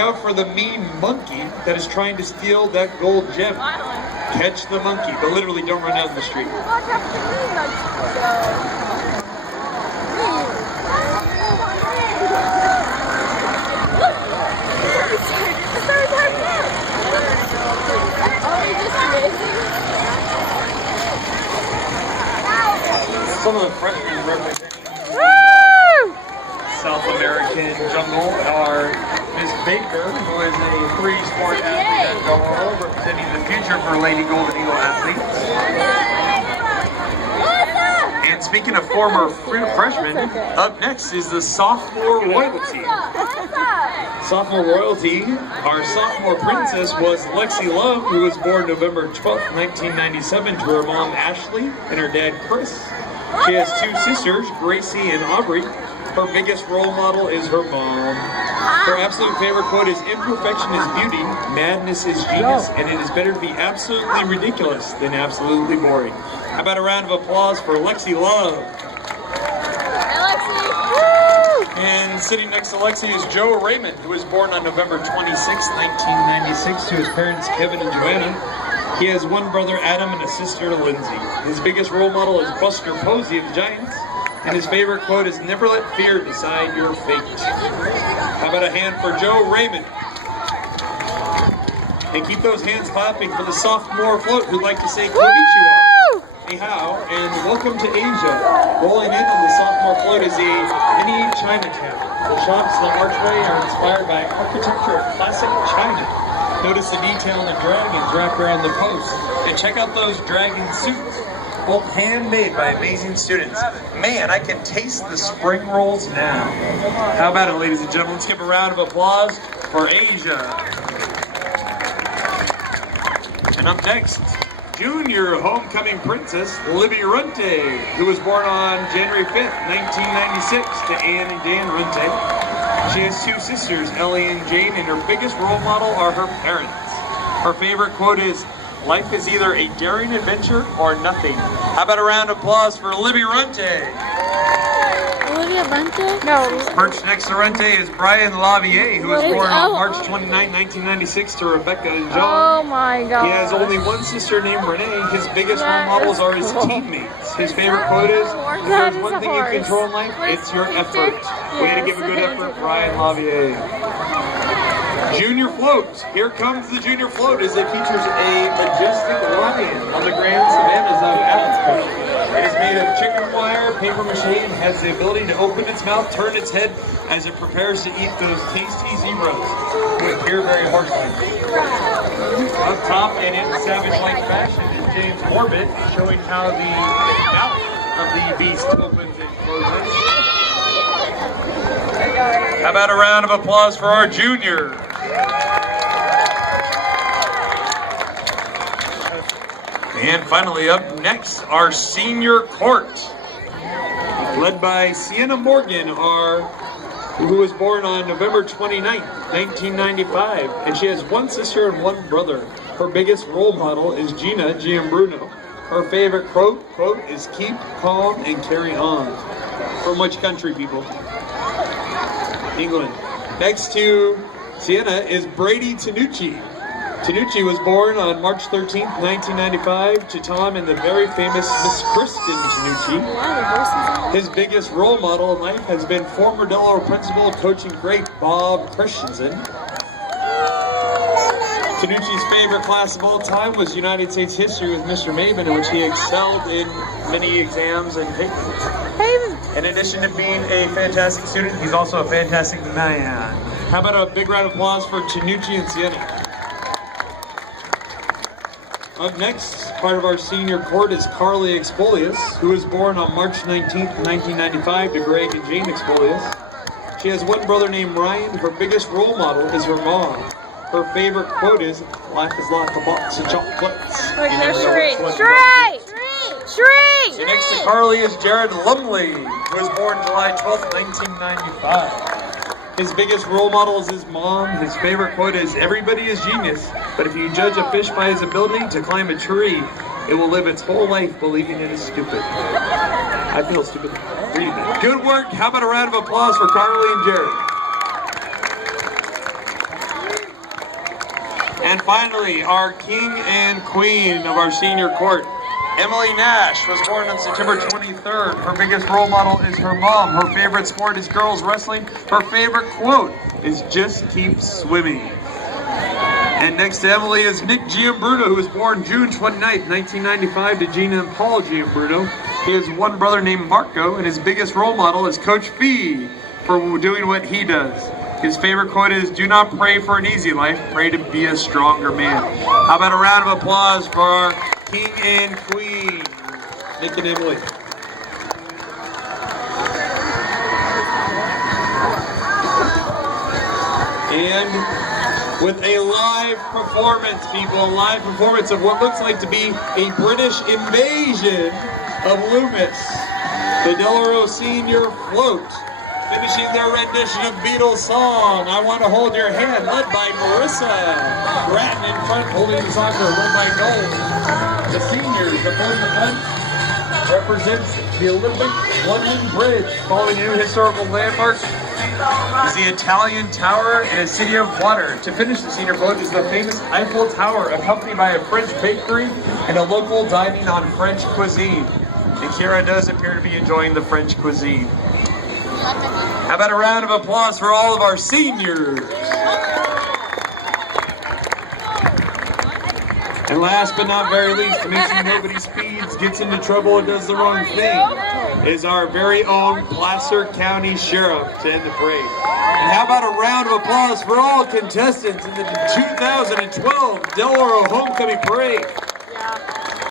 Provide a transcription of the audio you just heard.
out for the mean monkey that is trying to steal that gold gem. Catch the monkey, but literally don't run down the street. Some of the freshmen representing South American jungle are Ms. Baker, who is a three-sport athlete at Del representing the future for Lady Golden Eagle athletes. And speaking of former freshmen, up next is the sophomore royalty. Sophomore royalty, our sophomore princess was Lexi Love, who was born November 12th, 1997 to her mom Ashley and her dad Chris. She has two sisters, Gracie and Aubrey. Her biggest role model is her mom. Her absolute favorite quote is, "Imperfection is beauty, madness is genius, and it is better to be absolutely ridiculous than absolutely boring." How about a round of applause for Lexi Love? Hey, Lexi! Woo! And sitting next to Lexi is Joe Raymond, who was born on November 26, 1996 to his parents Kevin and Joanna. He has one brother Adam and a sister Lindsay. His biggest role model is Buster Posey of the Giants. And his favorite quote is, "Never let fear decide your fate." How about a hand for Joe Raymond? And keep those hands clapping for the sophomore float who'd like to say konnichiwa, ni hao, and welcome to Asia. Rolling in on the sophomore float is a mini Chinatown. The shops and the archway are inspired by architecture of classic China. Notice the detail in the dragons wrapped around the posts. And check out those dragon suits. Both handmade by amazing students. Man, I can taste the spring rolls now. How about it, ladies and gentlemen? Let's give a round of applause for Asia. And up next, junior homecoming princess, Libby Runte, who was born on January 5th, 1996 to Anne and Dan Runte. She has two sisters, Ellie and Jane, and her biggest role model are her parents. Her favorite quote is, "Life is either a daring adventure or nothing." How about a round of applause for Libby Runte? Olivia Runte? No. Perched next to Runte is Brian Lavier, who was born on March 29, 1996 to Rebecca and John. Oh my god. He has only one sister named Renee. His biggest role models are his teammates. His favorite quote is, "If there's one thing you control in life, it's your effort." Way to give a good effort, Brian Lavier. Junior float. Here comes the junior float as it features a majestic lion on the grand savannas of Africa. It is made of chicken wire, paper mache, and has the ability to open its mouth, turn its head as it prepares to eat those tasty zebras with appear very horse-like. Up top and in savage-like fashion is James Orbit, showing how the mouth of the beast opens and closes. How about a round of applause for our junior? And finally up next, our senior court, led by Sienna Morgan, who was born on November 29th, 1995, and she has one sister and one brother. Her biggest role model is Gina Giambruno. Her favorite quote is, "Keep calm and carry on." From which country, people? England. Next to Sienna is Brady Tanucci. Tanucci was born on March 13th, 1995 to Tom and the very famous Miss Kristen Tanucci. His biggest role model in life has been former Delaware principal coaching great Bob Christensen. Tanucci's favorite class of all time was United States history with Mr. Maven, in which he excelled in many exams and papers. In addition to being a fantastic student, he's also a fantastic man. How about a big round of applause for Tanucci and Sienna? Up next, part of our senior court is Carly Expolius, who was born on March 19th, 1995 to Greg and Jane Expolius. She has one brother named Ryan. Her biggest role model is her mom. Her favorite quote is, "Life is like a box of chocolates." Like no straight. So next to Carly is Jared Lumley, who was born July 12th, 1995. His biggest role model is his mom. His favorite quote is, "Everybody is genius, but if you judge a fish by his ability to climb a tree, it will live its whole life believing it is stupid." I feel stupid reading that. Good work. How about a round of applause for Carly and Jared? And finally, our king and queen of our senior court, Emily Nash, was born on September 23rd. Her biggest role model is her mom. Her favorite sport is girls wrestling. Her favorite quote is "just keep swimming." And next to Emily is Nick Giambruno, who was born June 29th, 1995 to Gina and Paul Giambruno. He has one brother named Marco, and his biggest role model is Coach Fee for doing what he does. His favorite quote is, "Do not pray for an easy life, pray to be a stronger man." How about a round of applause for our king and queen, Nick and Emily. And with a live performance, people, a live performance of what looks like to be a British invasion of Loomis, the Del Oro Senior Float, finishing their rendition of Beatles' song, "I Want to Hold Your Hand," led by Marissa Bratton in front, holding the soccer, led by Gold. The seniors, the front represents the Olympic London Bridge. Following new historical landmark is the Italian Tower in a city of water. To finish the senior float is the famous Eiffel Tower, accompanied by a French bakery and a local dining on French cuisine. And Kira does appear to be enjoying the French cuisine. How about a round of applause for all of our seniors? And last but not very least, to make sure nobody speeds, gets into trouble, or does the wrong thing, is our very own Placer County Sheriff to end the parade. And how about a round of applause for all contestants in the 2012 Del Oro Homecoming Parade?